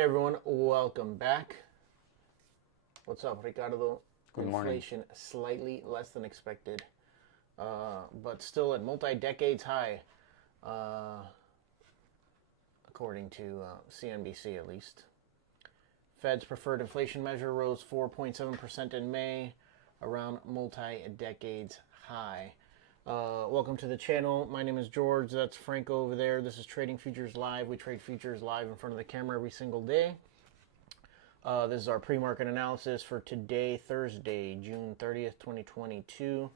Hey everyone, welcome back. What's up, Ricardo? Good morning. Inflation slightly less than expected, but still at multi-decades high, according to CNBC at least. Fed's preferred inflation measure rose 4.7% in May, around multi-decades high. Welcome to the channel. My name is George. That's Franco over there. This is Trading Futures Live. We trade futures live in front of the camera every single day. This is our pre-market analysis for today, Thursday, June 30th, 2022.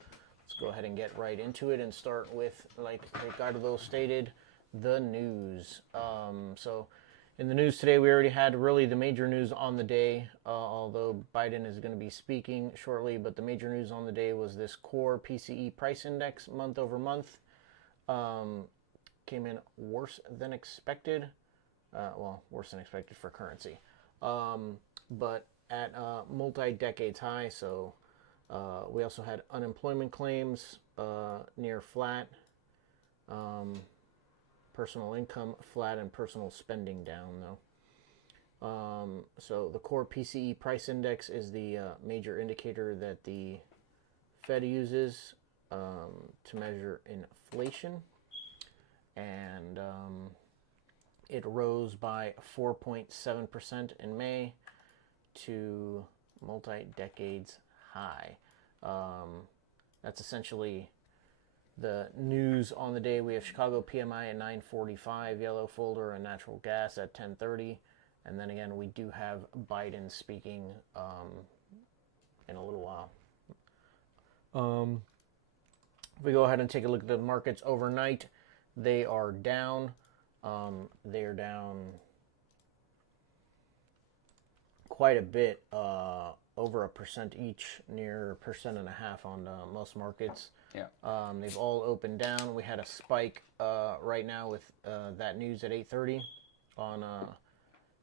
Let's go ahead and get right into it and start with, like Ricardo stated, the news. So in the news today, we already had really the major news on the day, although Biden is going to be speaking shortly. But the major news on the day was this core PCE price index month over month. Came in worse than expected. Well, worse than expected for currency. But at multi-decades high. So we also had unemployment claims near flat. Personal income flat and personal spending down though. So the core PCE price index is the major indicator that the Fed uses to measure inflation, and it rose by 4.7% in May to multi-decades high. That's essentially the news on the day. We have Chicago PMI at 945, yellow folder, and natural gas at 1030. And then again, we do have Biden speaking in a little while. If we go ahead and take a look at the markets overnight, they are down. They are down quite a bit, over 1% each, near 1.5% on most markets. Yeah. They've all opened down. We had a spike right now with that news at 8:30 on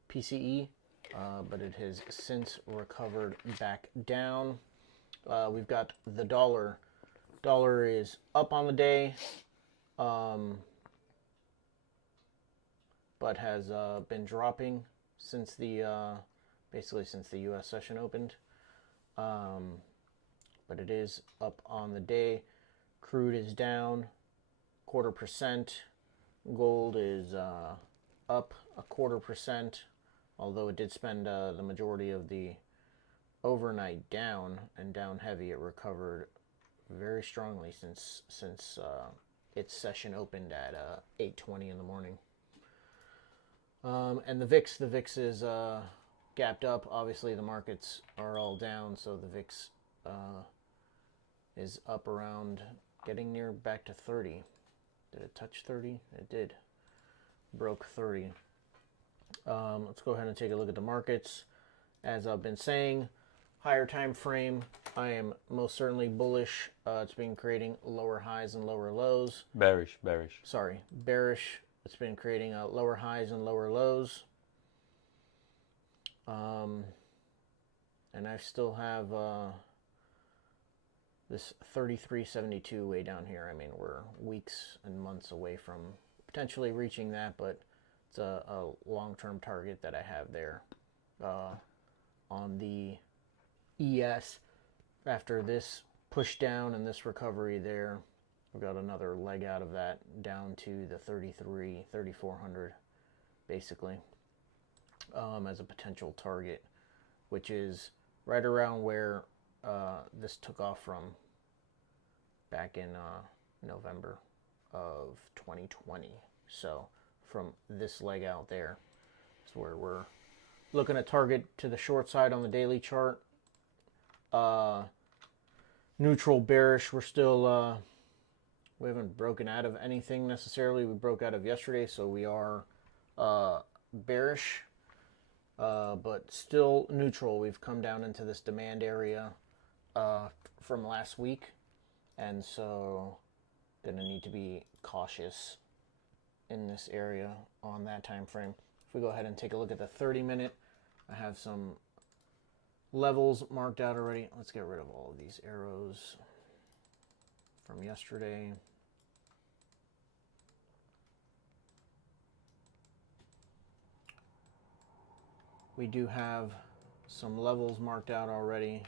PCE, but it has since recovered back down. We've got the dollar. Dollar is up on the day, but has been dropping since the basically since the U.S. session opened. But it is up on the day. Crude is down 0.25%. Gold is up 0.25%, although it did spend the majority of the overnight down, and down heavy. It recovered very strongly since its session opened at 8:20 in the morning. And the VIX is gapped up. Obviously, the markets are all down, so the VIX is up around, getting near back to 30. Did it touch 30? It did. Broke 30. Let's go ahead and take a look at the markets. As I've been saying, higher time frame, I am most certainly bullish. It's been creating lower highs and lower lows. Bearish. Sorry, bearish. It's been creating lower highs and lower lows. And I still have this 33.72 way down here. I mean, we're weeks and months away from potentially reaching that, but it's a long-term target that I have there. On the ES, after this push down and this recovery there, we've got another leg out of that down to the 3,400 basically, as a potential target, which is right around where this took off from back in November of 2020. So from this leg out there is where we're looking at target to the short side on the daily chart. Neutral, bearish. We're still we haven't broken out of anything necessarily. We broke out of yesterday, so we are bearish, but still neutral. We've come down into this demand area from last week, and so gonna need to be cautious in this area on that time frame. If we go ahead and take a look at the 30-minute, I have some levels marked out already. Let's get rid of all of these arrows from yesterday. We do have some levels marked out already.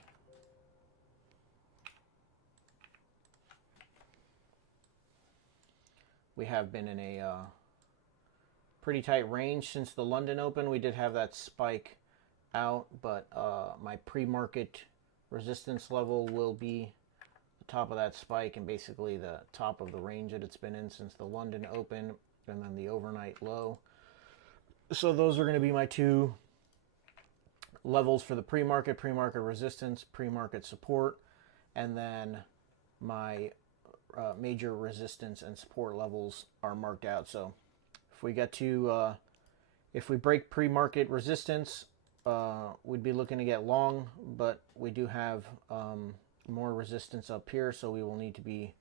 We have been in a pretty tight range since the London Open. We did have that spike out, but my pre-market resistance level will be the top of that spike and basically the top of the range that it's been in since the London Open, and then the overnight low. So those are going to be my two levels for the pre-market resistance, pre-market support, and then my major resistance and support levels are marked out. So if we get to, if we break pre-market resistance, we'd be looking to get long, but we do have more resistance up here, so we will need to be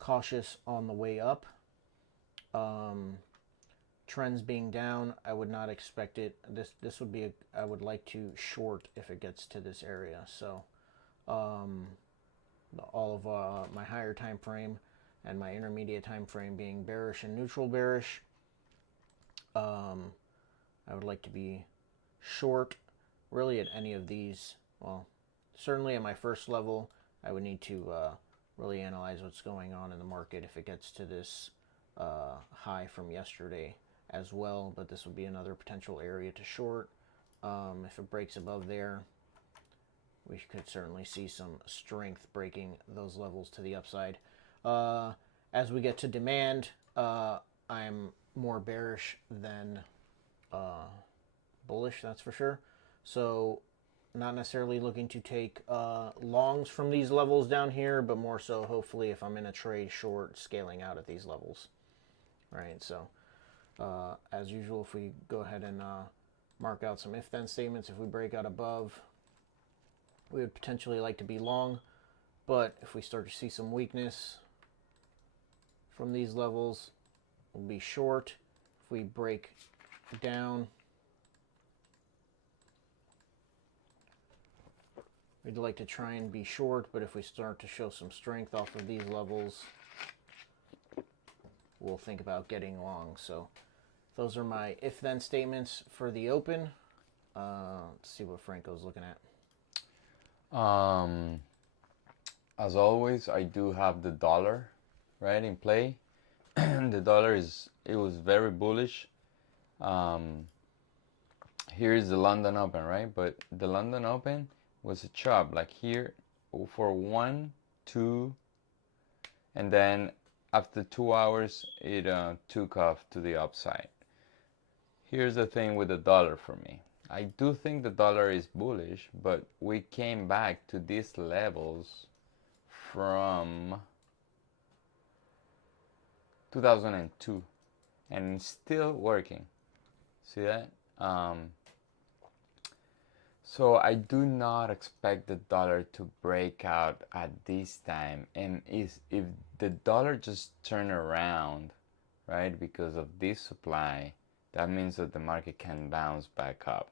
cautious on the way up. Trends being down, I would not expect it. This would be I would like to short if it gets to this area. So all of my higher time frame and my intermediate time frame being bearish and neutral bearish, I would like to be short really at any of these. Well, certainly at my first level, I would need to really analyze what's going on in the market if it gets to this high from yesterday as well, but this would be another potential area to short. If it breaks above there, we could certainly see some strength breaking those levels to the upside. As we get to demand, I'm more bearish than bullish, that's for sure. So not necessarily looking to take longs from these levels down here, but more so hopefully if I'm in a trade short, scaling out at these levels. Right, so as usual, if we go ahead and mark out some if-then statements, if we break out above, we would potentially like to be long, but if we start to see some weakness from these levels, we'll be short. If we break down, we'd like to try and be short, but if we start to show some strength off of these levels, we'll think about getting long. So those are my if-then statements for the open. Let's see what Franco's looking at. As always, I do have the dollar right in play. The dollar it was very bullish. Here's the London Open, right? But the London Open was a chop like here for 1, 2, and then after 2 hours it took off to the upside. Here's the thing with the dollar for me. I do think the dollar is bullish, but we came back to these levels from 2002 and it's still working. See that? So I do not expect the dollar to break out at this time, and if the dollar just turn around, right, because of this supply, that means that the market can bounce back up.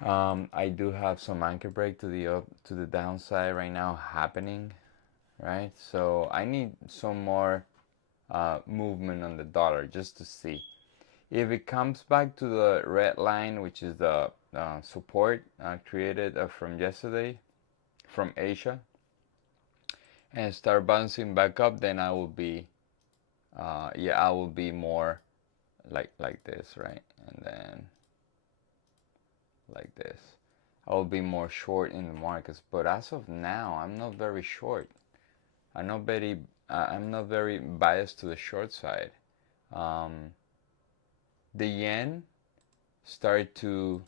I do have some anchor break to the downside right now happening, right? So I need some more movement on the dollar just to see if it comes back to the red line, which is the support created from yesterday from Asia, and start bouncing back up. Then I will be I will be more like this, right? And then like this. I will be more short in the markets, but as of now, I'm not very short. I'm not very biased to the short side. The yen started to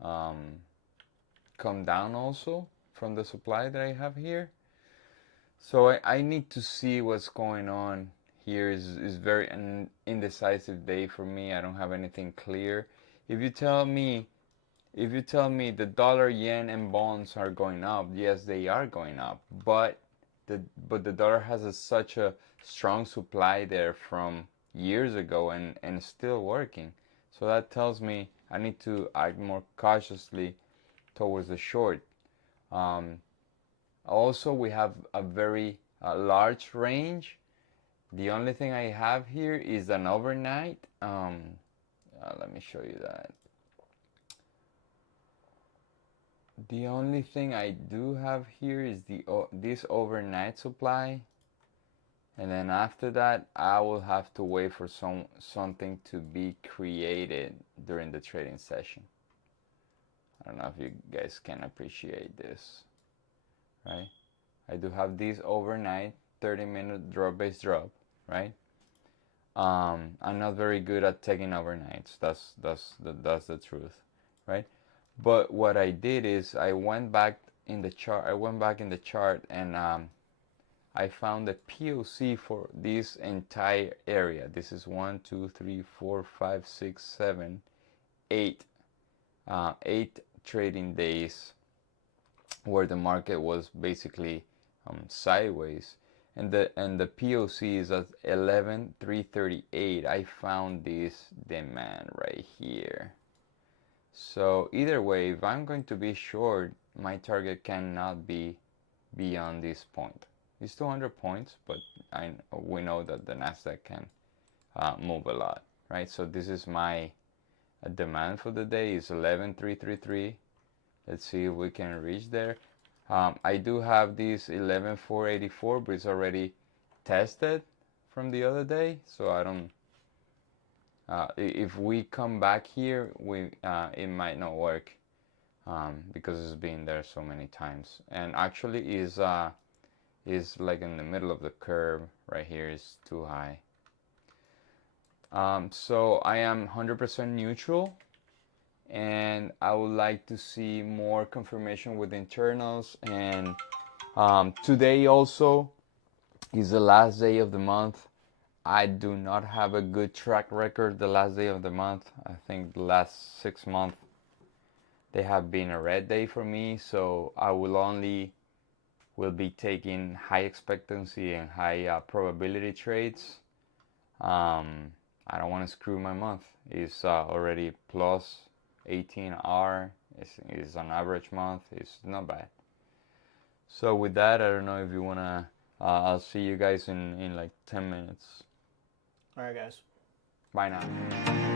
come down also from the supply that I have here. So I need to see what's going on here. Is very an indecisive day for me. I don't have anything clear. If you tell me the dollar, yen, and bonds are going up, yes, they are going up. But the dollar has such a strong supply there from years ago and still working. So that tells me I need to act more cautiously towards the short. Also, we have a very large range. The only thing I have here is an overnight. Let me show you that. The only thing I do have here is this overnight supply, and then after that I will have to wait for something to be created during the trading session. I don't know if you guys can appreciate this, right? I do have this overnight 30-minute drop base drop, right? I'm not very good at taking overnights. That's the truth, right? But what I did is I went back in the chart. I went back in the chart and I found the POC for this entire area. This is 1, 2, 3, 4, 5, 6, 7, 8, 8 trading days where the market was basically sideways, and the POC is at 11,338. I found this demand right here. So either way, if I'm going to be short, my target cannot be beyond this point. It's 200 points, but we know that the Nasdaq can move a lot, right? So this is my demand for the day is 11,333. Let's see if we can reach there. I do have this 11,484, but it's already tested from the other day, so I don't. If we come back here, it might not work because it's been there so many times. And actually, is like in the middle of the curve right here. Is too high. So I am 100% neutral, and I would like to see more confirmation with internals. And today also is the last day of the month. I do not have a good track record the last day of the month. I think the last 6 months they have been a red day for me, so I will be taking high expectancy and high probability trades. I don't want to screw my month. It's already plus 18R. It's an average month. It's not bad. So with that, I don't know if you wanna. I'll see you guys in like 10 minutes. All right, guys. Bye now.